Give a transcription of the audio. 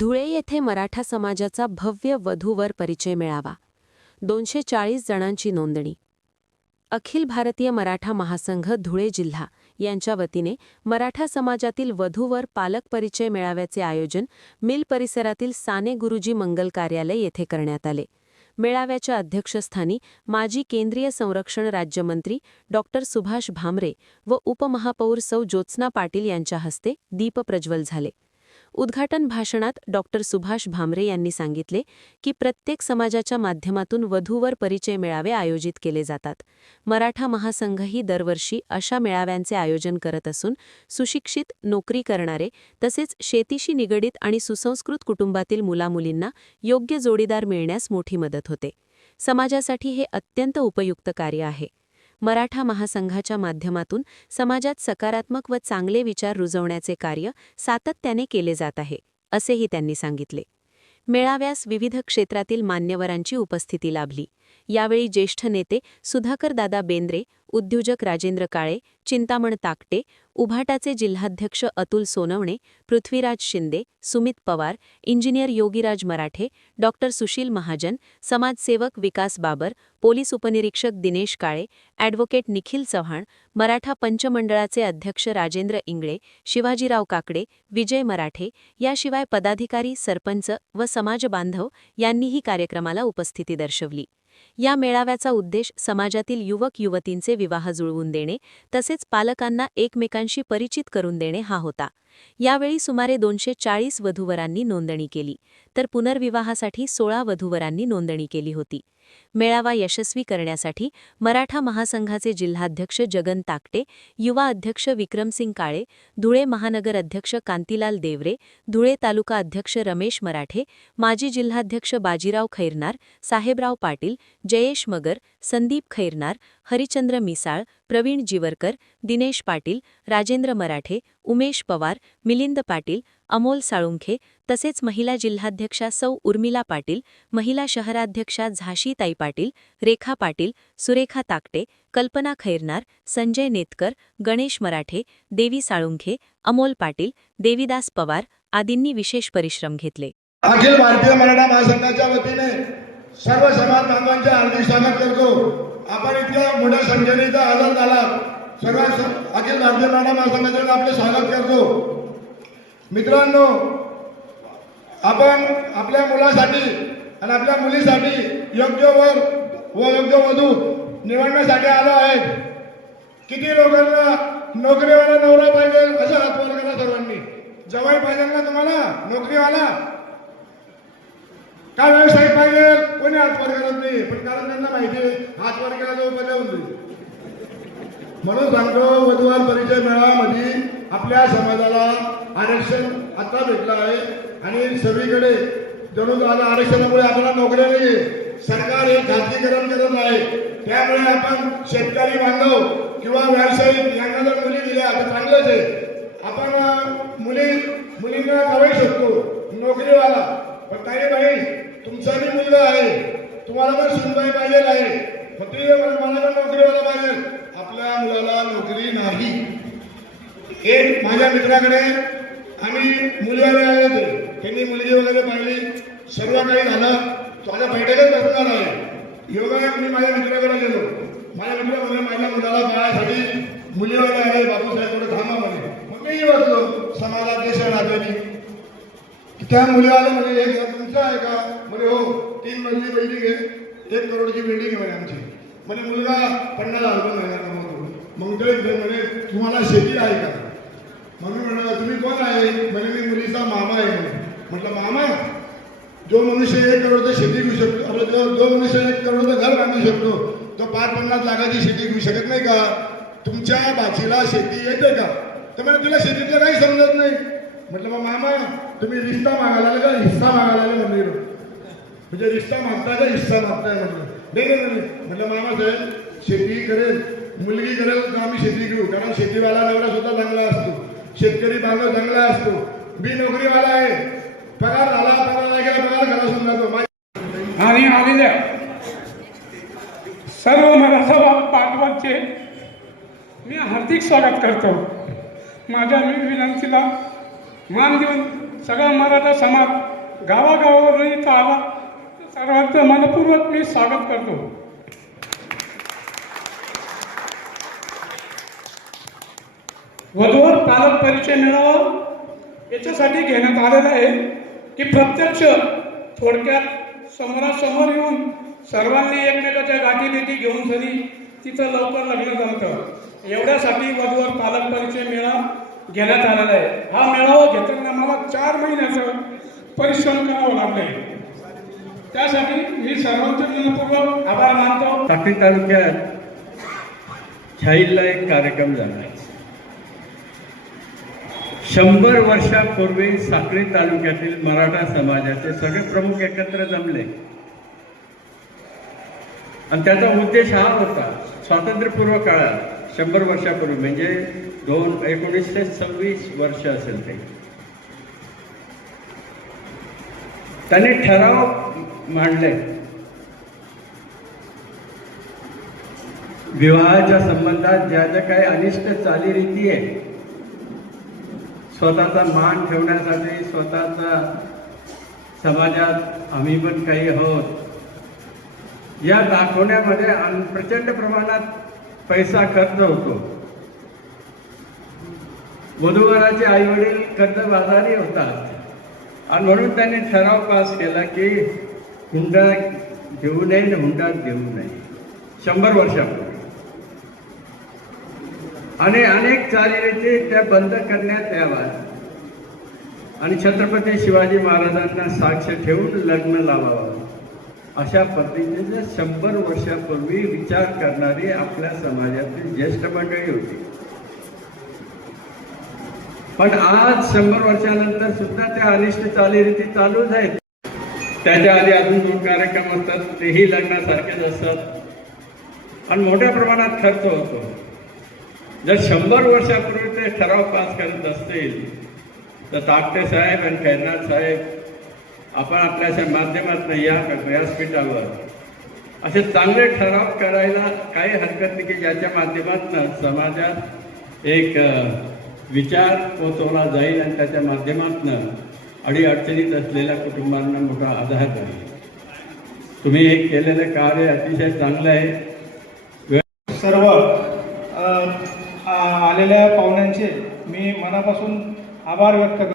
धुळे येथे मराठा समाजाचा भव्य वधूवर परिचय मेळावा 240 जणांची नोंदणी। अखिल भारतीय मराठा महासंघ धुळे जिल्हा यांच्या वतीने मराठा समाजातील वधूवर पालक परिचय मेळाव्याचे आयोजन मिल परिसरातील साने गुरुजी मंगल कार्यालय येथे करण्यात आले। मेळाव्याच्या अध्यक्षस्थानी माजी केंद्रीय संरक्षण राज्यमंत्री डॉ. सुभाष भामरे व उपमहापौर सौ ज्योत्स्ना पाटील यांच्या हस्ते दीप प्रज्वल झाले। उद्घाटन भाषणात डॉ. सुभाष भामरे यांनी सांगितले की प्रत्येक समाजाच्या माध्यमातून वधूवर परिचय मेळावे आयोजित केले जातात। मराठा महासंघही दरवर्षी अशा मेळाव्यांचे आयोजन करत असून सुशिक्षित, नोकरी करणारे तसेच शेतीशी निगडित आणि सुसंस्कृत कुटुंबातील मुलामुलींना योग्य जोडीदार मिळण्यास मोठी मदत होते। समाजासाठी हे अत्यंत उपयुक्त कार्य आहे। मराठा महासंघाच्या माध्यमातून समाजात सकारात्मक व चांगले विचार रुजवण्याचे कार्य सातत्याने केले जात आहे, असेही त्यांनी सांगितले। मेळाव्यास विविध क्षेत्रातील मान्यवरांची उपस्थिती लाभली। यावेळी ज्येष्ठ नेते सुधाकरदादा बेंद्रे, उद्योजक राजेंद्र काळे, चिंतामण ताकटे, उभाटाचे जिल्हाध्यक्ष अतुल सोनवणे, पृथ्वीराज शिंदे, सुमित पवार, इंजिनियर योगीराज मराठे, डॉ. सुशील महाजन, समाजसेवक विकास बाबर, पोलीस उपनिरीक्षक दिनेश काळे, ॲडव्होकेट निखिल चव्हाण, मराठा पंचमंडळाचे अध्यक्ष राजेंद्र इंगळे, शिवाजीराव काकडे, विजय मराठे याशिवाय पदाधिकारी, सरपंच व समाजबांधव यांनीही कार्यक्रमाला उपस्थिती दर्शवली। या मेळाव्याचा उद्देश समाजातील युवक-युवतींचे विवाह जुळवून देणे तसेच पालकांना एकमेकांशी परिचित करून देणे हा होता। यावेळी सुमारे 240 वधूवरांनी नोंदणी केली, तर पुनर्विवाहासाठी 16 वधूवरांनी नोंदणी केली होती। मेळावा यशस्वी करण्यासाठी मराठा महासंघाचे जिल्हाध्यक्ष जगन ताकटे, युवा अध्यक्ष विक्रमसिंग काळे, धुळे महानगर अध्यक्ष कांतीलाल देवरे, धुळे तालुका अध्यक्ष रमेश मराठे, माजी जिल्हाध्यक्ष बाजीराव खैरनार, साहेबराव पाटील, जयेश मगर, संदीप खैरनार, हरिचंद्र मिसाळ, प्रवीण जिवरकर, दिनेश पाटील, राजेंद्र मराठे, उमेश पवार, मिलिंद पाटील, अमोल साळुंखे तसेच महिला जिल्हाध्यक्षा सौ उर्मिला पाटील, महिला शहराध्यक्षा झाशीताई पाटील, रेखा पाटील, सुरेखा ताकटे, कल्पना खैरनार, संजय नेतकर, गणेश मराठे, देवी साळुंखे, अमोल पाटील, देवीदास पवार आदींनी विशेष परिश्रम घेतले। अखिल भारतीय मराठा महासंघाच्या वतीने सर्व समाज बांधवांचे हार्दिक स्वागत करतो। आपण इतक्या मोठ्या संख्येने इथं हजर झाला, सर्व अखिल भारतीय मराठा महासंघाचे आपले स्वागत करतो। मित्रांनो, आपण आपल्या मुलासाठी आणि आपल्या मुलीसाठी योग्य वर व योग्य वधू निवडण्यासाठी आलो आहे। किती लोकांना नोकरीवाला नवरा पाहिजे असं हात वर करा सर्वांनी। जवळ पाहिजे ना तुम्हाला नोकरीवाला? काय व्यवसाय पाहिजे? कोणी हात वर करत नाही, पण कारण त्यांना माहिती आहे हात वर केला तो बदल होईल। म्हणून सांगतो, वधूवर परिचय मेळाव्यामध्ये आपल्या समाजाला आरक्षण आता भेटलं आहे आणि सगळीकडे जणू आरक्षणामुळे आपल्याला नोकऱ्या नाही, सरकार हे खाजगीकरण करत आहे। त्यामुळे आपण शेतकरी बांधव किंवा व्यावसायिक यांना जर मुली दिल्या तर चांगलंच आहे। आपण मुलींना जाऊ शकतो नोकरीवाला, पण काही बाई तुमचा बी मुलगा आहे, तुम्हाला पण सुनबाई पाहिजे आहे, मग ते मला पण नोकरीवाला पाहिजे। आपल्या मुलाला नोकरी नाही। एक माझ्या मित्राकडे आम्ही मुलीवाले आले होते, त्यांनी मुलगी वगैरे पाहिली, सर्व काही झालं, तो आता बैठकच बसणार आहे। योगा मी माझ्या मित्राकडे गेलो, माझ्या मित्र म्हणे माझ्या मुलाला पाहण्यासाठी मुलीवाले आले, बापूसाहेब थोडं थांबा म्हणे। मग मीही बसलो समाजाध्यक्ष नात्याने। त्या मुलीवाले म्हणे हे घर तुमचं आहे का? म्हणे हो, 3 मजली बिल्डिंग आहे, 1 करोडची बिल्डिंग आहे म्हणे आमची। म्हणे मुलगा 50,000 रुपये महिना कमवतो। मग ते म्हणे तुम्हाला शेती आहे का? म्हणून म्हटलं तुम्ही कोण आहे? म्हणे मी मुलीचा मामा आहे म्हणे। म्हटलं मामा, जो मनुष्य 1 करोडचं शेती घेऊ शकतो, जो मनुष्य 1 करोडचं घर बांधू शकतो, तो 5-50 लाखाची शेती घेऊ शकत नाही का? तुमच्या बाचीला शेती येते का? तर म्हणे तुला शेतीतलं काही समजत नाही। म्हटलं मग मामा, तुम्ही रिश्ता मागायला आले का हिस्सा मागायला आले? म्हणजे रिश्ता मागताय का हिस्सा मागताय? म्हटलं नाही। म्हटलं मामासाहेब, शेती करेल, मुलगी करेल तर आम्ही शेती घेऊ, कारण शेतीवाला नवरा सुद्धा चांगला असतो, शेतकरी बांधव चांगला असतो। मी नोकरीवाला आहे, पगार झाला, पगार नाही गेला, पगार घाला समजा तो। आणि आलेल्या सर्व मराठा बांधवांचे मी हार्दिक स्वागत करतो। माझ्या विनंतीला मान देऊन सगळा मराठा समाज गावागावावरून इथं आला सर्वांचं मनपूर्वक मी स्वागत करतो. वधूवर पालक परिचय मिळावा याच्यासाठी घेण्यात आलेलं आहे की प्रत्यक्ष थोडक्यात समोरासमोर येऊन सर्वांनी एकमेकाच्या गाठीभेटी घेऊन सरी तिथं लवकर लग्न जमतं एवढ्यासाठी वधूवर पालक परिचय मेळावा घेण्यात आलेला आहे. हा मेळावा घेताना मला 4 महिन्याचं परिश्रम करावं लागलंय. त्यासाठी मी सर्वांचे मनपूर्वक आभार मानतो. साक्री तालुक्यात छाईला एक कार्यक्रम झाला. 100 वर्षापूर्वी साक्री तालुक्यातील मराठा समाजाचे सगळे प्रमुख एकत्र जमले आणि त्याचा उद्देश हा होता. स्वातंत्र्यपूर्व काळात 100 वर्षापूर्वी म्हणजे 1926 वर्ष असेल ते, त्यांनी ठराव मांडले. विवाहाच्या संबंधात ज्या ज्या काही अनिष्ट चालीरीती आहे, स्वतःचा मान ठेवण्यासाठी स्वतःचा समाजात आम्ही पण काही आहोत या दाखवण्यामध्ये प्रचंड प्रमाणात पैसा खर्च होतो. वधूवराचे आईवडील कर्जबाजारी होतात आणि म्हणून त्यांनी ठराव पास केला की हुंडा घेऊ नये आणि हुंडा देऊ नये 100 वर्षापूर्वी. आणि अनेक चालीरीती त्या बंद करण्यात याव्यात आणि छत्रपती शिवाजी महाराजांना साक्ष ठेवून लग्न लावावं अशा पद्धतीने 100 वर्षापूर्वी विचार करणारी आपल्या समाजातील ज्येष्ठ मंडळी होती. पण आज 100 वर्षानंतर सुद्धा त्या अनिष्ट चालीरीती चालूच आहेत. त्याच्या आधी अजून 2 कार्यक्रम असतात, तेही लग्नासारखेच असतात आणि मोठ्या प्रमाणात खर्च होतो. जर 100 वर्षापूर्वी ते ठराव पास करत असतील तर ताकटे साहेब आणि खैरनार साहेब आपण आपल्याच्या माध्यमातून या व्यासपीठावर असे चांगले ठराव करायला काही हरकत नाही की ज्याच्या माध्यमातून समाजात एक विचार पोचवला जाईल आणि त्याच्या माध्यमातून अडीअडचणीत असलेल्या कुटुंबांना मोठा आधार राहील. तुम्ही एक केलेलं कार्य अतिशय चांगलं आहे. सर्व आलेल्या पाहुण्यांचे मी मनापासून आभार व्यक्त करतो.